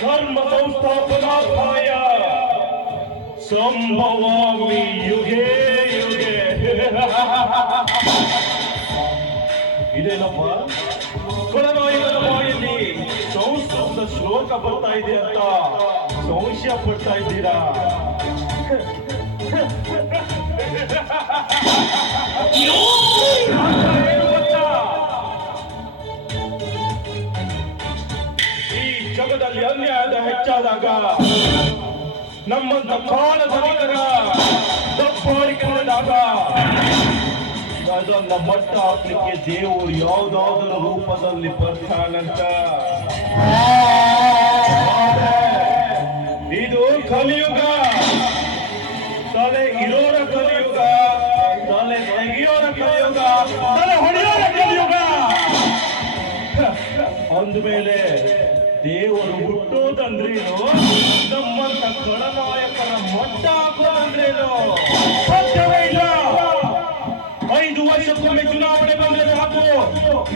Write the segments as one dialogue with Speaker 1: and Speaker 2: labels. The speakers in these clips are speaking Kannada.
Speaker 1: चतुष्कृत धर्म संस्थापनार्थाय ಸಂಭವಾಮಿ ಯುಗೆ ಯುಗೆ ಇದೇನಪ್ಪ ಕೊಳನಾಯಕನ ಬಾಯಲ್ಲಿ ಸಂಸ್ಕೃತದ ಶ್ಲೋಕ ಬರ್ತಾ ಇದೆ ಅಂತ ಸಂಶಯ ಪಡ್ತಾ ಇದ್ದೀರಾ ಜಗದಲ್ಲಿ ಅನ್ಯಾಯದ ಹೆಚ್ಚಾದಾಗ ನಮ್ಮಂತ ಕಾಲ ಧನಿಕರ ತಪ್ಪಾಡಿಕೊಂಡಾಗ ಅದನ್ನ ಮಟ್ಟ ಹಾಕ್ಲಿಕ್ಕೆ ದೇವರು ಯಾವುದಾದ್ರೂ ರೂಪದಲ್ಲಿ ಬರ್ತಾನಂತ. ಇದು ಕಲಿಯುಗ. ತಲೆ ಇರೋರ ಕಲಿಯುಗ. ತಲೆ ತೆಗಿಯೋರ ಕಲಿಯುಗ. ತಲೆ ಹೊಡೆಯೋರ ಕಲಿಯುಗ. ಅಂದ್ಮೇಲೆ ಹುಟ್ಟೋದಂದ್ರೇನು ನಮ್ಮಂತ ಖಳನಾಯಕರ ಮೊಟ್ಟ ಹಾಕೋದಂದ್ರೇನು ಸಾಧ್ಯವೇ ಇಲ್ಲ. ಐದು ವರ್ಷಕ್ಕೊಮ್ಮೆ ಚುನಾವಣೆ ಬಂದ್ರೆ ಸಾಕು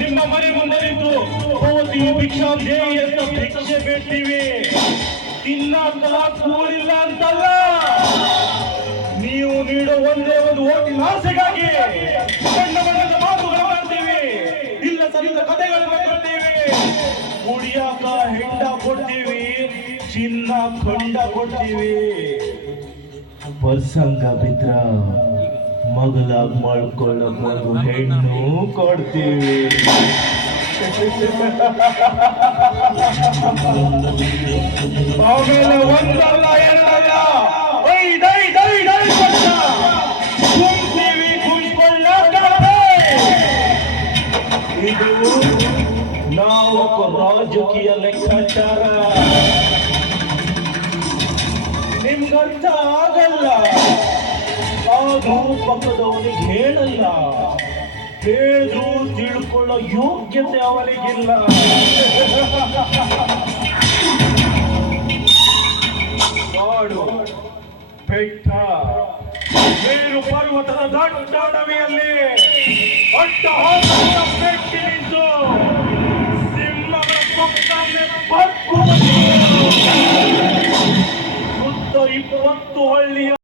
Speaker 1: ನಿಮ್ಮ ಮನೆ ಮುಂದೆ ನಿಂತು ಓದಿ ಭಿಕ್ಷಾ ದೇವಿ ಅಂತ ಭಿಕ್ಷೆ ಬೇಡ್ತೀವಿ. ತಿನ್ನಾಕಲ ಕೂಳಿಲ್ಲ ಅಂತಲ್ಲ. ನೀವು ನೀಡೋ ಒಂದೇ ಒಂದು ಓಟಿನ ಆಸೆಗಾಗಿ ಬಣ್ಣ ಬಣ್ಣದ ಮಾತುಗಳು ಮಾಡ್ತೀವಿ. ಇಲ್ಲ ಸರಿದ ಕಥೆಗಳನ್ನು ಕೊಡ್ತೀವಿ ಕುಡಿಯಾಕ ಹೆಂಡ ಕೊಡ್ತೀವಿ. ಚಿನ್ನ ಖಂಡ ಕೊಡ್ತೀವಿ ಪ್ರಸಂಗ ಬಿದ್ರ ಮಗಲಾಗ್ ಮಾಡ್ಕೊಳ್ಳಕ್ ಒಂದು ಹೆಣ್ಣು ಕೊಡ್ತೀವಿ. ಆಮೇಲೆ ಒಂದಲ್ಲ ಎರಡಲ್ಲ. ಇದು ನಾವು ರಾಜಕೀಯ ಲೆಕ್ಕಾಚಾರ. ನಿಮ್ಗರ್ಥ ಆಗಲ್ಲ ಅದು ಪಕ್ಕದವನಿಗೆ ಹೇಳಲ್ಲ. ಹೇಳಿದ್ರು ತಿಳ್ಕೊಳ್ಳೋ ಯೋಗ್ಯತೆ ಅವನಿಗಿಲ್ಲ. ಕಾಡು ಬೆಟ್ಟ ಮೇರು ಪರ್ವತದ ದಟ್ಟ ಅಡವಿಯಲ್ಲಿ ಅಡ್ಡ ಬೆಟ್ಟಿ ನಿಂತು ಸಿಂಹದ ಪಕ್ಕದಲ್ಲಿ ಬಗ್ಗು 我多可。